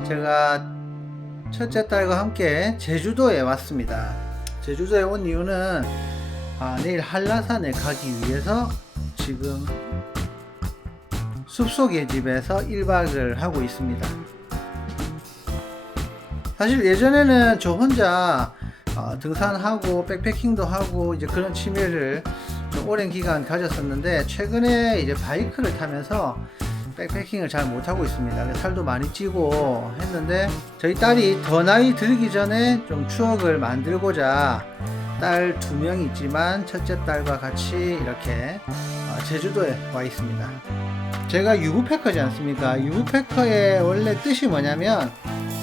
제가 첫째 딸과 함께 제주도에 왔습니다. 제주도에 온 이유는 아, 내일 한라산에 가기 위해서 지금 숲속의 집에서 1박을 하고 있습니다. 사실 예전에는 저 혼자 어, 등산하고 백패킹도 하고 이제 그런 취미를 좀 오랜 기간 가졌었는데 최근에 이제 바이크를 타면서 백패킹을 잘 못하고 있습니다. 살도 많이 찌고 했는데 저희 딸이 더 나이 들기 전에 좀 추억을 만들고자 딸 두명 있지만 첫째 딸과 같이 이렇게 어, 제주도에 와 있습니다. 제가 유부패커지 않습니까? 유부패커의 원래 뜻이 뭐냐면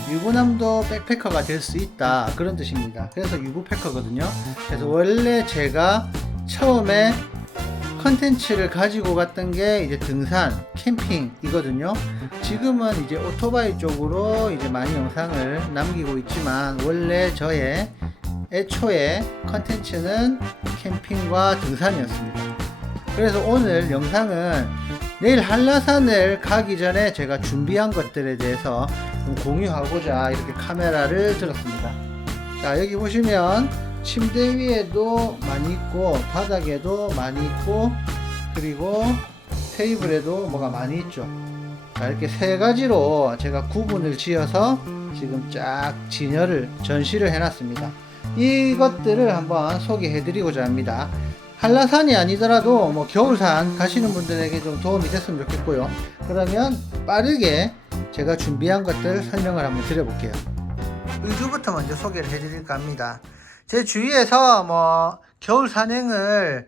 유부남도 백패커가 될 수 있다 그런 뜻입니다. 그래서 유부패커거든요. 그래서 원래 제가 처음에 컨텐츠를 가지고 갔던 게 이제 등산, 캠핑이거든요. 지금은 이제 오토바이 쪽으로 이제 많이 영상을 남기고 있지만 원래 저의 애초에 컨텐츠는 캠핑과 등산이었습니다. 그래서 오늘 영상은 내일 한라산을 가기 전에 제가 준비한 것들에 대해서 좀 공유하고자 이렇게 카메라를 들었습니다. 자, 여기 보시면 침대 위에도 많이 있고 바닥에도 많이 있고 그리고 테이블에도 뭐가 많이 있죠. 자, 이렇게 세 가지로 제가 구분을 지어서 지금 쫙 진열을 전시를 해놨습니다. 이것들을 한번 소개해드리고자 합니다. 한라산이 아니더라도 뭐 겨울산 가시는 분들에게 좀 도움이 됐으면 좋겠고요. 그러면 빠르게 제가 준비한 것들 설명을 한번 드려볼게요. 의주부터 먼저 소개를 해드릴까 합니다. 제 주위에서 뭐 겨울 산행을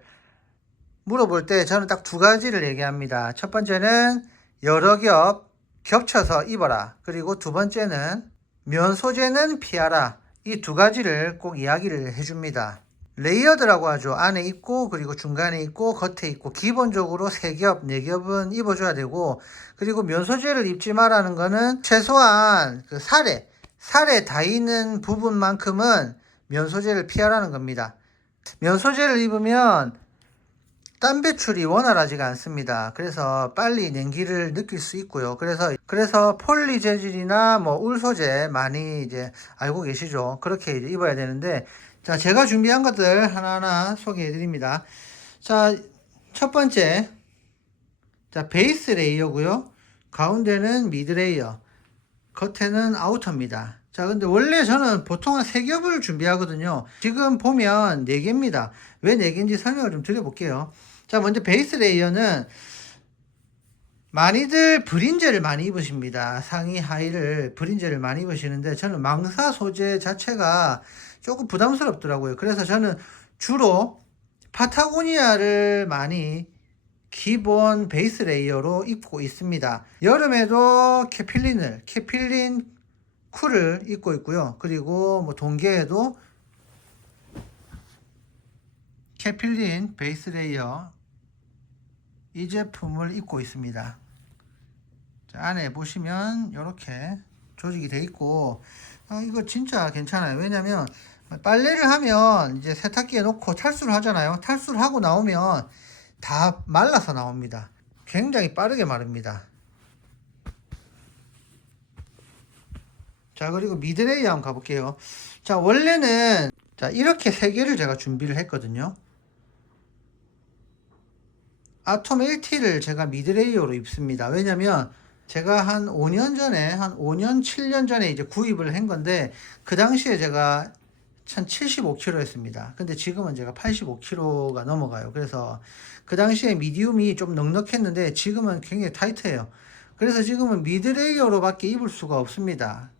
물어볼 때 저는 딱 두 가지를 얘기합니다. 첫 번째는 여러 겹 겹쳐서 입어라. 그리고 두 번째는 면 소재는 피하라. 이 두 가지를 꼭 이야기를 해줍니다. 레이어드라고 하죠. 안에 있고 그리고 중간에 있고 겉에 있고 기본적으로 세 겹, 네 겹은 입어줘야 되고 그리고 면 소재를 입지 말라는 거는 최소한 그 살에 살에 닿이는 부분만큼은 면 소재를 피하라는 겁니다. 면 소재를 입으면 땀 배출이 원활하지가 않습니다. 그래서 빨리 냉기를 느낄 수 있고요. 그래서 그래서 폴리 재질이나 뭐 울 소재 많이 이제 알고 계시죠. 그렇게 이제 입어야 되는데 자 제가 준비한 것들 하나하나 소개해 드립니다. 자 첫 번째 자 베이스 레이어고요. 가운데는 미드 레이어, 겉에는 아우터입니다. 자, 근데 원래 저는 보통 한 3겹을 준비하거든요. 지금 보면 4개입니다. 왜 4개인지 설명을 좀 드려볼게요. 자, 먼저 베이스 레이어는 많이들 브린젤을 많이 입으십니다. 상의, 하의를 브린젤을 많이 입으시는데 저는 망사 소재 자체가 조금 부담스럽더라고요. 그래서 저는 주로 파타고니아를 많이 기본 베이스 레이어로 입고 있습니다. 여름에도 캐필린을, 캐필린 쿨을 입고 있고요. 그리고 뭐 동계에도 캐필린 베이스 레이어 이 제품을 입고 있습니다. 자, 안에 보시면 이렇게 조직이 돼 있고 아, 이거 진짜 괜찮아요. 왜냐면 빨래를 하면 이제 세탁기에 놓고 탈수를 하잖아요. 탈수를 하고 나오면 다 말라서 나옵니다. 굉장히 빠르게 마릅니다. 자, 그리고 미드레이 한번 가볼게요. 자, 원래는 자, 이렇게 세 개를 제가 준비를 했거든요. 아톰 1T를 제가 미드레이어로 입습니다. 왜냐면 제가 한 5년 전에, 한 5년, 7년 전에 이제 구입을 한 건데, 그 당시에 제가 한 75kg 였습니다. 근데 지금은 제가 85kg가 넘어가요. 그래서 그 당시에 미디움이 좀 넉넉했는데, 지금은 굉장히 타이트해요. 그래서 지금은 미드레이어로밖에 입을 수가 없습니다.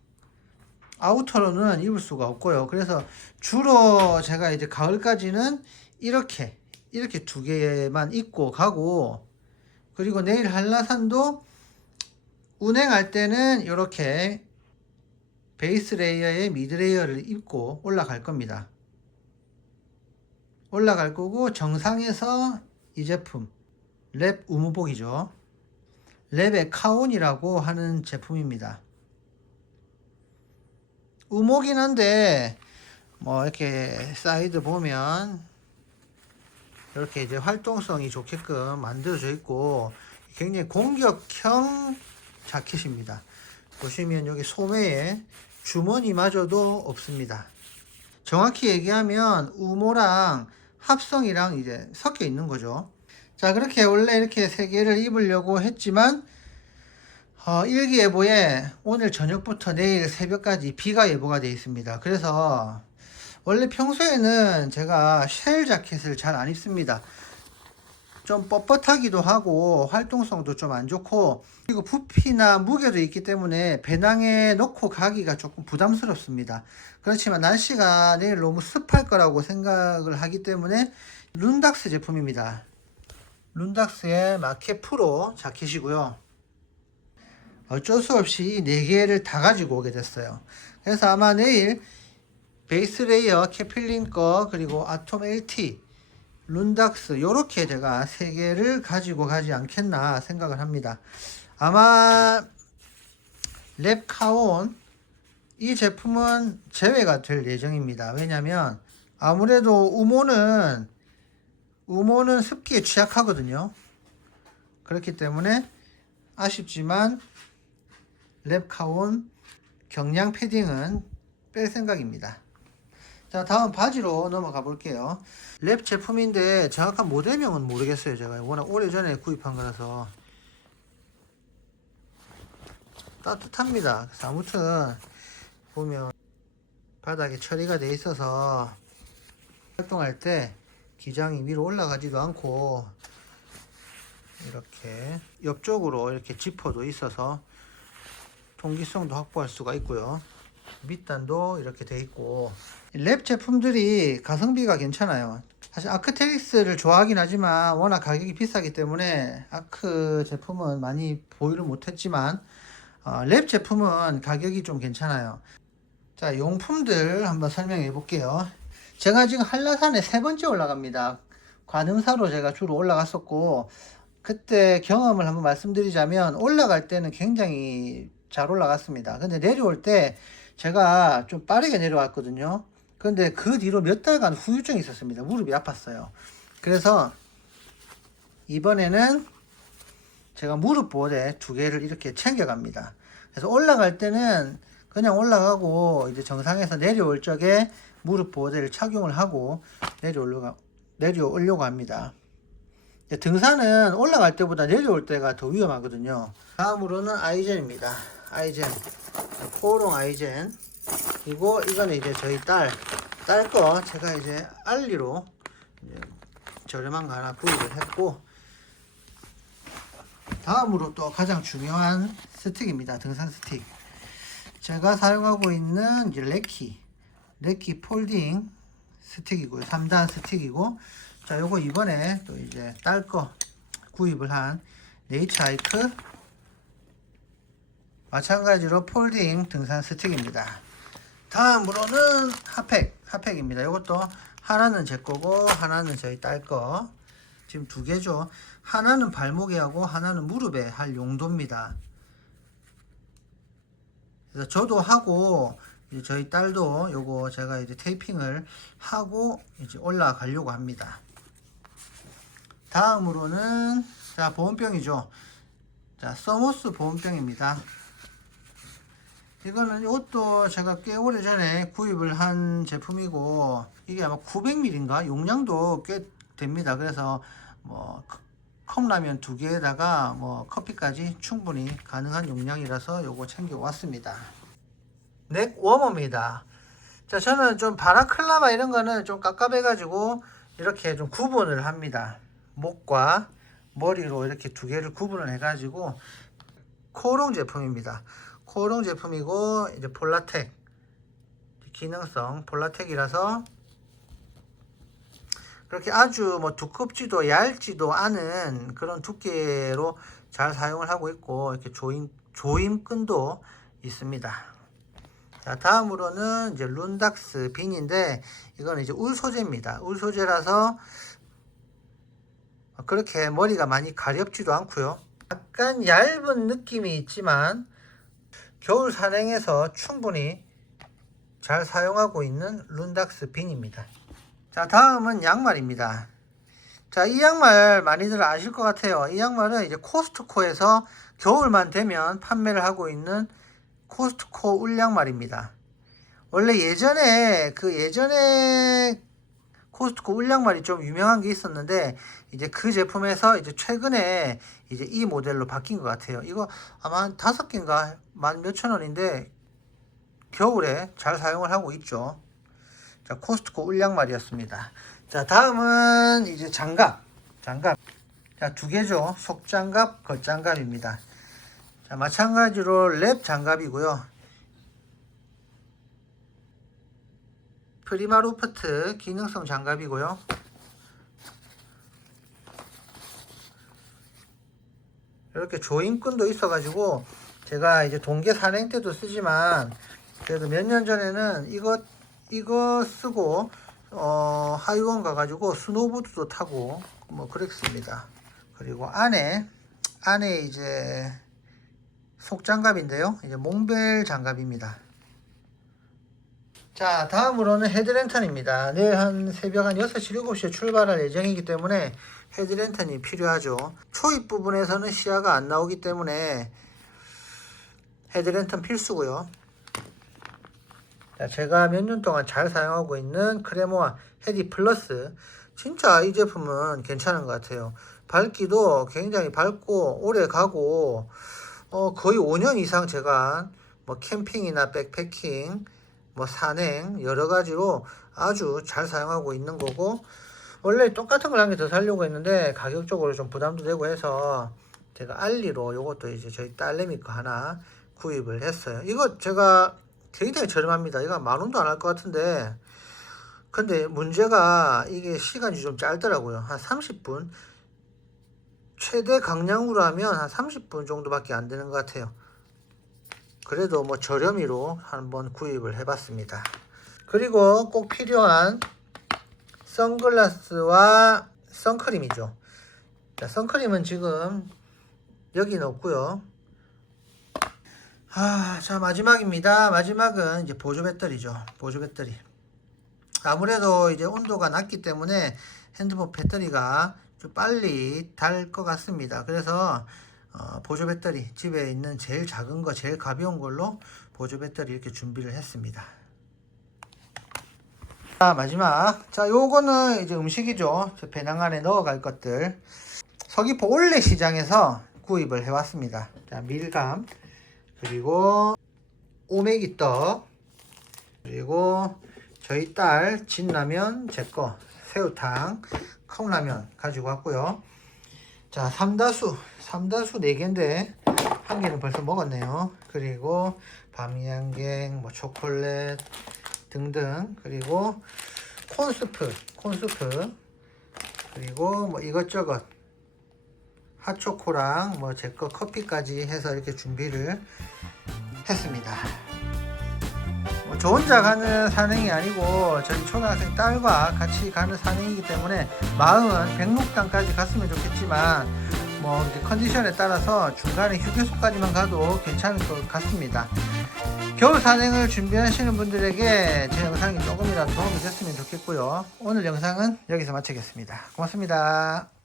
아우터로는 입을 수가 없고요. 그래서 주로 제가 이제 가을까지는 이렇게 이렇게 두 개만 입고 가고 그리고 내일 한라산도 운행할 때는 이렇게 베이스 레이어에 미드 레이어를 입고 올라갈 겁니다. 올라갈 거고 정상에서 이 제품 랩 우무복이죠. 랩의 카온이라고 하는 제품입니다. 우모긴 한데 뭐 이렇게 사이드 보면 이렇게 이제 활동성이 좋게끔 만들어져 있고 굉장히 공격형 자켓입니다. 보시면 여기 소매에 주머니마저도 없습니다. 정확히 얘기하면 우모랑 합성이랑 이제 섞여 있는 거죠. 자, 그렇게 원래 이렇게 세 개를 입으려고 했지만 어, 일기예보에 오늘 저녁부터 내일 새벽까지 비가 예보가 되어 있습니다. 그래서 원래 평소에는 제가 쉘 자켓을 잘 안 입습니다. 좀 뻣뻣하기도 하고 활동성도 좀 안 좋고 그리고 부피나 무게도 있기 때문에 배낭에 넣고 가기가 조금 부담스럽습니다. 그렇지만 날씨가 내일 너무 습할 거라고 생각을 하기 때문에 룬닥스 제품입니다. 룬닥스의 마켓 프로 자켓이고요. 어쩔 수 없이 이네 개를 다 가지고 오게 됐어요. 그래서 아마 내일 베이스 레이어 캐필린 거 그리고 아톰 LT 룬닥스 요렇게 제가 세 개를 가지고 가지 않겠나 생각을 합니다. 아마 랩카온 이 제품은 제외가 될 예정입니다. 왜냐면 아무래도 우모는 우모는 습기에 취약하거든요. 그렇기 때문에 아쉽지만 랩카온 경량 패딩은 뺄 생각입니다. 자, 다음 바지로 넘어가 볼게요. 랩 제품인데 정확한 모델명은 모르겠어요. 제가 워낙 오래전에 구입한 거라서 따뜻합니다. 아무튼 보면 바닥에 처리가 돼 있어서 활동할 때 기장이 위로 올라가지도 않고 이렇게 옆쪽으로 이렇게 지퍼도 있어서 통기성도 확보할 수가 있고요. 밑단도 이렇게 돼 있고 랩 제품들이 가성비가 괜찮아요. 사실 아크테릭스를 좋아하긴 하지만 워낙 가격이 비싸기 때문에 아크 제품은 많이 보유를 못했지만 어, 랩 제품은 가격이 좀 괜찮아요. 자 용품들 한번 설명해 볼게요. 제가 지금 한라산에 세 번째 올라갑니다. 관음사로 제가 주로 올라갔었고 그때 경험을 한번 말씀드리자면 올라갈 때는 굉장히 잘 올라갔습니다. 근데 내려올 때 제가 좀 빠르게 내려왔거든요. 근데 그 뒤로 몇 달간 후유증이 있었습니다. 무릎이 아팠어요. 그래서 이번에는 제가 무릎 보호대 두 개를 이렇게 챙겨갑니다. 그래서 올라갈 때는 그냥 올라가고 이제 정상에서 내려올 적에 무릎 보호대를 착용을 하고 내려오려고, 내려오려고 합니다. 등산은 올라갈 때보다 내려올 때가 더 위험하거든요. 다음으로는 아이젠입니다. 아이젠. 포롱 아이젠. 그리고 이거는 이제 저희 딸, 딸 거 제가 이제 알리로 이제 저렴한 거 하나 구입을 했고, 다음으로 또 가장 중요한 스틱입니다. 등산 스틱. 제가 사용하고 있는 이제 레키, 레키 폴딩 스틱이고요. 3단 스틱이고, 자, 요거 이번에 또 이제 딸 거 구입을 한 네이처 하이크 마찬가지로 폴딩 등산 스틱입니다. 다음으로는 핫팩, 핫팩입니다. 이것도 하나는 제 거고 하나는 저희 딸 거. 지금 두 개죠. 하나는 발목에 하고 하나는 무릎에 할 용도입니다. 그래서 저도 하고 저희 딸도 요거 제가 이제 테이핑을 하고 이제 올라가려고 합니다. 다음으로는 자 보온병이죠. 자 서모스 보온병입니다. 이거는 이것도 제가 꽤 오래 전에 구입을 한 제품이고 이게 아마 900ml인가 용량도 꽤 됩니다. 그래서 뭐 컵라면 두 개에다가 뭐 커피까지 충분히 가능한 용량이라서 요거 챙겨 왔습니다. 넥 워머입니다. 자 저는 좀 바라클라바 이런 거는 좀 깝깝해 가지고 이렇게 좀 구분을 합니다. 목과 머리로 이렇게 두 개를 구분을 해 가지고 코롱 제품입니다. 코롱 제품이고 이제 폴라텍 기능성 폴라텍이라서 그렇게 아주 뭐 두껍지도 얇지도 않은 그런 두께로 잘 사용을 하고 있고 이렇게 조임 조임끈도 있습니다. 자 다음으로는 이제 룬닥스 빈인데 이거는 이제 울 소재입니다. 울 소재라서 그렇게 머리가 많이 가렵지도 않고요. 약간 얇은 느낌이 있지만 겨울 산행에서 충분히 잘 사용하고 있는 룬닥스 빈입니다. 자, 다음은 양말입니다. 자, 이 양말 많이들 아실 것 같아요. 이 양말은 이제 코스트코에서 겨울만 되면 판매를 하고 있는 코스트코 울량말입니다. 원래 예전에 그 예전에 코스트코 울량말이 좀 유명한 게 있었는데 이제 그 제품에서 이제 최근에 이제 이 모델로 바뀐 것 같아요. 이거 아마 한 다섯 개인가 만 몇천 원인데 겨울에 잘 사용을 하고 있죠. 자, 코스트코 울량말이었습니다. 자, 다음은 이제 장갑. 장갑. 자, 두 개죠. 속장갑, 겉장갑입니다. 자, 마찬가지로 랩 장갑이고요. 프리마 로프트 기능성 장갑이고요. 이렇게 조임끈도 있어가지고 제가 이제 동계 산행 때도 쓰지만 그래도 몇 년 전에는 이거 이거 쓰고 어 하이원 가가지고 스노보드도 타고 뭐 그랬습니다. 그리고 안에 안에 이제 속장갑인데요. 이제 몽벨 장갑입니다. 자, 다음으로는 헤드랜턴입니다. 내일 한 새벽 한 6시, 7시에 출발할 예정이기 때문에 헤드랜턴이 필요하죠. 초입 부분에서는 시야가 안 나오기 때문에 헤드랜턴 필수고요. 자, 제가 몇 년 동안 잘 사용하고 있는 크레모아 헤디 플러스. 진짜 이 제품은 괜찮은 것 같아요. 밝기도 굉장히 밝고 오래 가고 어, 거의 5년 이상 제가 뭐 캠핑이나 백패킹 뭐 산행 여러 가지로 아주 잘 사용하고 있는 거고 원래 똑같은 걸 한 개 더 살려고 했는데 가격적으로 좀 부담도 되고 해서 제가 알리로 요것도 이제 저희 딸내미 거 하나 구입을 했어요. 이거 제가 굉장히 저렴합니다. 이거 만 원도 안 할 것 같은데 근데 문제가 이게 시간이 좀 짧더라고요. 한 30분 최대 강량으로 하면 한 30분 정도밖에 안 되는 것 같아요. 그래도 뭐 저렴이로 한번 구입을 해봤습니다. 그리고 꼭 필요한 선글라스와 선크림이죠. 자, 선크림은 지금 여기는 없고요. 아, 자 마지막입니다. 마지막은 이제 보조 배터리죠. 보조 배터리. 아무래도 이제 온도가 낮기 때문에 핸드폰 배터리가 좀 빨리 달것 같습니다. 그래서 어, 보조 배터리 집에 있는 제일 작은 거 제일 가벼운 걸로 보조 배터리 이렇게 준비를 했습니다. 자 마지막 자 요거는 이제 음식이죠. 저 배낭 안에 넣어갈 것들 서귀포 올레 시장에서 구입을 해왔습니다. 자 밀감 그리고 오메기 떡 그리고 저희 딸 진라면 제거 새우탕 컵라면 가지고 왔고요. 자, 삼다수. 삼다수 4개인데, 한 개는 벌써 먹었네요. 그리고 밤양갱, 뭐 초콜릿 등등. 그리고 콘스프, 콘스프. 그리고 뭐 이것저것. 핫초코랑 뭐 제 거 커피까지 해서 이렇게 준비를 했습니다. 뭐저 혼자 가는 산행이 아니고 저희 초등학생 딸과 같이 가는 산행이기 때문에 마음은 백록당까지 갔으면 좋겠지만 뭐 컨디션에 따라서 중간에 휴게소까지만 가도 괜찮을 것 같습니다. 겨울 산행을 준비하시는 분들에게 제 영상이 조금이라도 도움이 됐으면 좋겠고요. 오늘 영상은 여기서 마치겠습니다. 고맙습니다.